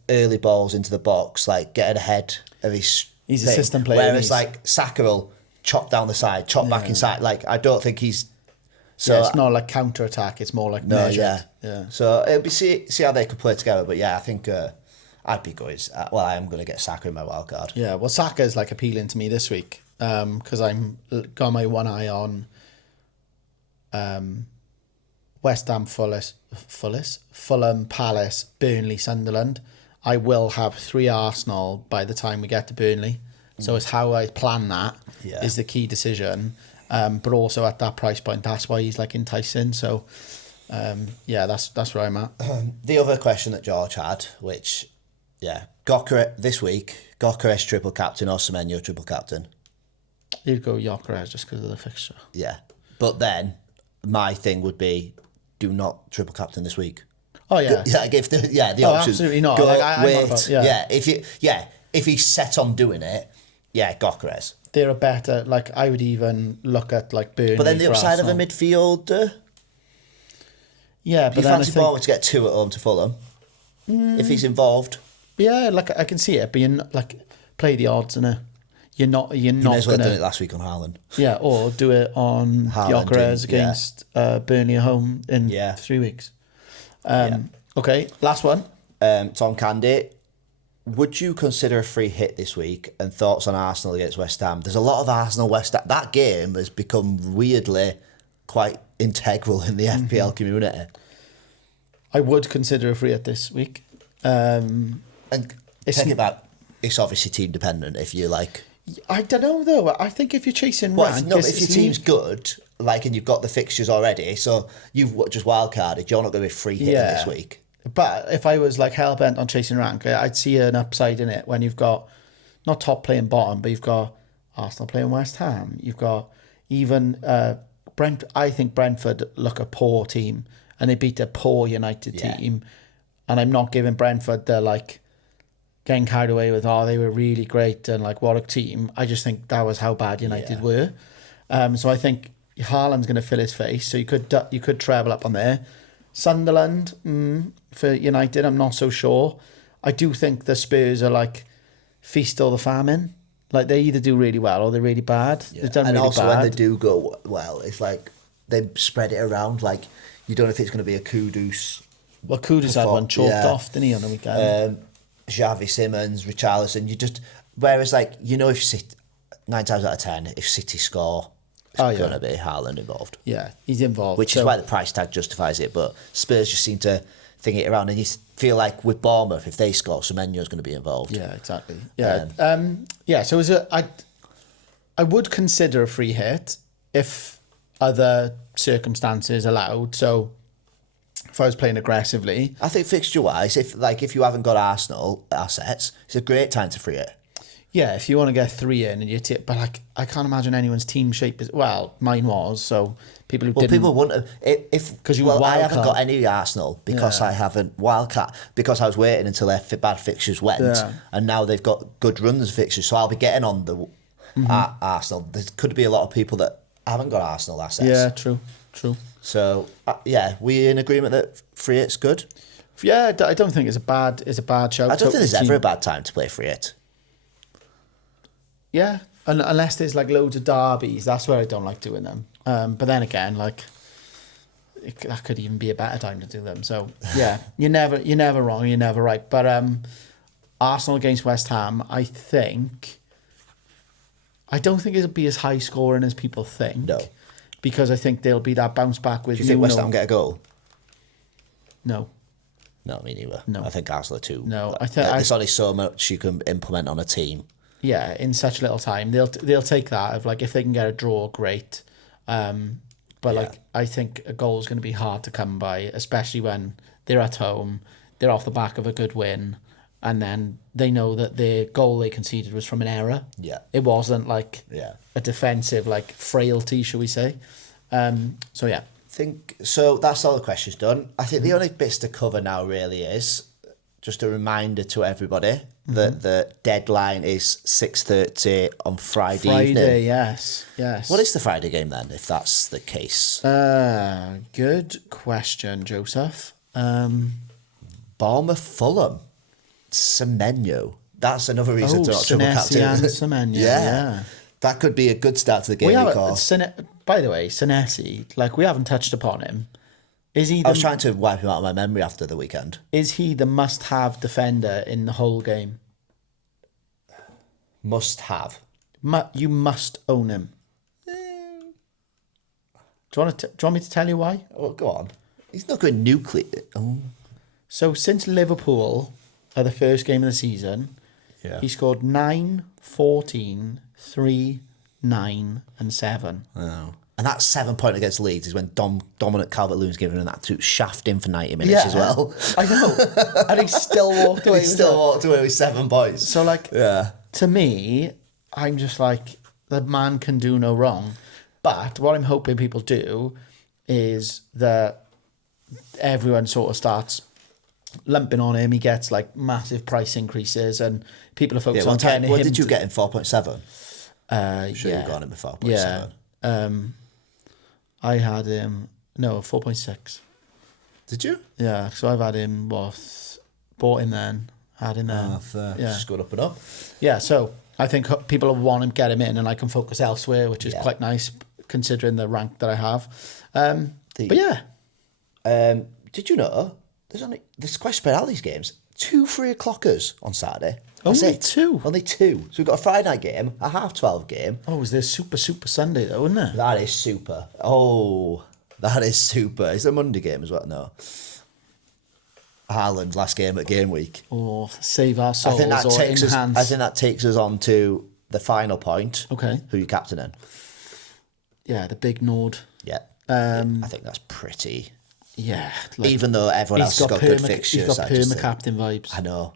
early balls into the box, getting ahead of his. He's a system player. Whereas Saka will chop down the side, chop back inside. I don't think he's So yeah, it's not like counter attack. It's more like measured. Yeah. So it'll be see how they could play together. But yeah, I think I'd be good. Well, I am going to get Saka in my wild card. Yeah, well, Saka is like appealing to me this week because I'm got my one eye on West Ham, Fulham, Palace, Burnley, Sunderland. I will have 3 Arsenal by the time we get to Burnley. So it's how I plan that is the key decision. But also at that price point, that's why he's like enticing. So that's where I'm at. The other question that George had, which Gyökeres this week, Gyökeres triple captain or Semenyo triple captain? You'd go Gyökeres just because of the fixture. Yeah, but then my thing would be, do not triple captain this week. Oh yeah, like if the option. Absolutely not. Go, like, wait, if he's set on doing it, Gyökeres. They're a better. Like I would even look at like Burnley. But then the upside of a midfielder. Yeah, but you then fancy Bournemouth to get 2 at home to Fulham if he's involved. Yeah, like I can see it, but you're not, like play the odds, innit? You're not. You may as well have done it last week on Haaland. Yeah, or do it on Gyökeres against Burnley at home in 3 weeks. Okay, last one. Tom Candy, would you consider a free hit this week? And thoughts on Arsenal against West Ham? There's a lot of Arsenal West Ham. That game has become weirdly quite integral in the FPL community. I would consider a free hit this week. And take it back. It's obviously team dependent. If you like, I don't know though. I think if you're chasing rank, if your team's good, like, and you've got the fixtures already, so you've just wildcarded, you're not going to be free hitting this week. But if I was like hell bent on chasing rank, I'd see an upside in it when you've got not top playing bottom, but you've got Arsenal playing West Ham. You've got even Brent. I think Brentford look a poor team, and they beat a poor United team. And I'm not giving Brentford the like getting carried away with they were really great and like what a team. I just think that was how bad United were. So I think Haaland's going to fill his face. So you could treble up on there. Sunderland for United, I'm not so sure. I do think the Spurs are like feast or the famine. Like they either do really well or they're really bad. Yeah. They've done and really also bad. when they do go well, it's like they spread it around. Like you don't know if it's going to be a Kudus. Well, Kudus had one chalked off, didn't he, on the weekend? Xavi Simons, Richarlison. You just whereas like if you sit 9 times out of 10, if City score, it's going to be Haaland involved. Yeah, he's involved, which is why the price tag justifies it. But Spurs just seem to think it around, and you feel like with Bournemouth, if they score, Semenyo's going to be involved. Yeah, exactly. Yeah, So I would consider a free hit if other circumstances allowed. So if I was playing aggressively, I think fixture wise, if you haven't got Arsenal assets, it's a great time to free it. Yeah, if you want to get 3 in and you but like I can't imagine anyone's team shape is mine was, so people who didn't. People wouldn't I haven't got any Arsenal because I haven't wildcard because I was waiting until their bad fixtures went, and now they've got good runs of fixtures, so I'll be getting on the Arsenal. There could be a lot of people that haven't got Arsenal assets. Yeah, true. So we in agreement that free hit's good. Yeah, I don't think it's a bad shout. I don't think there's ever a bad time to play free hit. Yeah, unless there's like loads of derbies, that's where I don't like doing them. But then again, like that could even be a better time to do them. So yeah, you're never wrong, you're never right. But Arsenal against West Ham, I don't think it'll be as high scoring as people think. No, because I think there'll be that bounce back with. Do you think West Ham get a goal? No. No, me neither. No, I think Arsenal are too. No, there's only so much you can implement on a team. Yeah, in such little time, they'll take that of like if they can get a draw, great. But like I think a goal is going to be hard to come by, especially when they're at home, they're off the back of a good win, and then they know that the goal they conceded was from an error. Yeah, it wasn't like a defensive like frailty, shall we say? So yeah, think so. That's all the questions done. I think the only bits to cover now really is just a reminder to everybody that the deadline is 6:30 on Friday evening. Yes. What is the Friday game then, if that's the case? Good question, Joseph. Bournemouth Fulham. Semenyo. That's another reason to not triple captain. Semenyo, yeah. That could be a good start to the game We week. by the way, Senesi, like we haven't touched upon him. Is he? I was trying to wipe him out of my memory after the weekend. Is he the must-have defender in the whole game? Must have. You must own him. Do you want me to tell you why? Oh, go on. He's not going nuclear. Oh. So since Liverpool are the first game of the season, he scored 9, 14, 3, 9 and 7. Oh. And that 7 point against Leeds is when Dominic Calvert-Lewin's given him that absolute shaft in for 90 minutes as well. I know. And he still walked away. Walked away with 7 points. So, like, to me, I'm just like, the man can do no wrong. But what I'm hoping people do is that everyone sort of starts lumping on him. He gets, like, massive price increases and people are focused on getting him. What did you get in 4.7? I'm sure you got him at 4.7. Yeah. I had him, 4.6. Did you? Yeah, so I've had him, bought him then, had him then. Just going up and up. Yeah, so I think people will want to get him in and I can focus elsewhere, which is quite nice considering the rank that I have. But yeah. Did you know there's quite spread out these games? 2 3 o'clockers on Saturday. That's Only it. 2? Only 2. So we've got a Friday night game, a 12:30 game. Oh, was there Super Sunday though, isn't there? That is super. Oh, that is super. Is there a Monday game as well? No. Haaland last game at Gameweek. Or save our souls, I think enhance. I think that takes us on to the final point. Okay. Who you captaining? Yeah, the big Nord. Yeah. I think that's pretty. Yeah. Like, even though everyone else has got good fixtures. He's got perma-captain vibes. I know.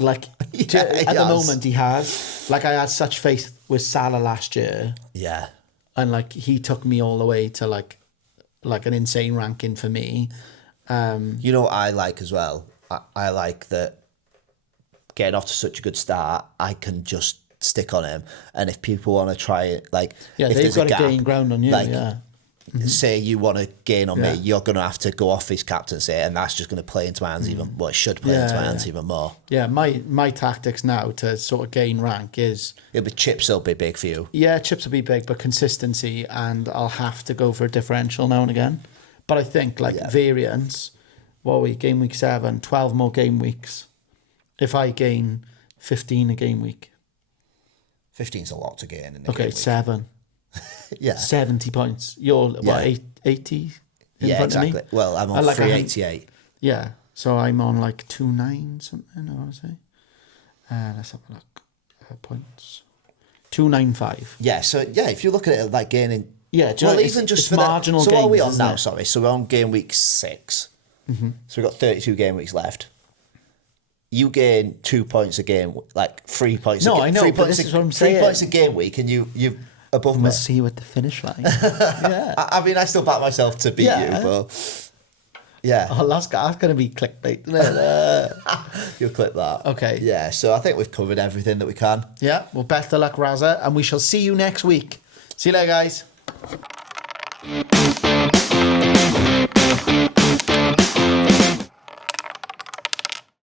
Like, at the moment he has. Like, I had such faith with Salah last year. Yeah. And, like, he took me all the way to, like an insane ranking for me. You know what I like as well? I like that getting off to such a good start, I can just stick on him. And if people want to try it, like... Yeah, if they've got to gap, gain ground on you, like, say you want to gain on me, you're going to have to go off his captaincy, and that's just going to play into my hands even... Well, it should play into my hands even more. Yeah, my tactics now to sort of gain rank is... Yeah, but chips will be big for you. Yeah, chips will be big, but consistency, and I'll have to go for a differential now and again. But I think, variance... game week 7, 12 more game weeks. If I gain 15 a game week. 15's a lot to gain in the game week. 7. Yeah. 70 points. You're, 80 in front of me? Well, I'm on 388. Yeah. So I'm on 2.9 something, I want to say. Let's have a look. Points. 295. Yeah, so, if you look at it like gaining... Yeah, even just for marginal gains. So what are we on now? Sorry, so we're on game week 6. Mm-hmm. So we've got 32 game weeks left. You gain 2 points a game, 3 points. No, I know. 3 points. This is what I'm saying. 3 points a game week, and you above me. We'll see you at the finish line. Yeah. I mean, I still back myself to beat you, but yeah. Oh, that's going to be clickbait, isn't it? You'll clip that. Okay. Yeah. So I think we've covered everything that we can. Yeah. Well, best of luck, Razza, and we shall see you next week. See you later, guys.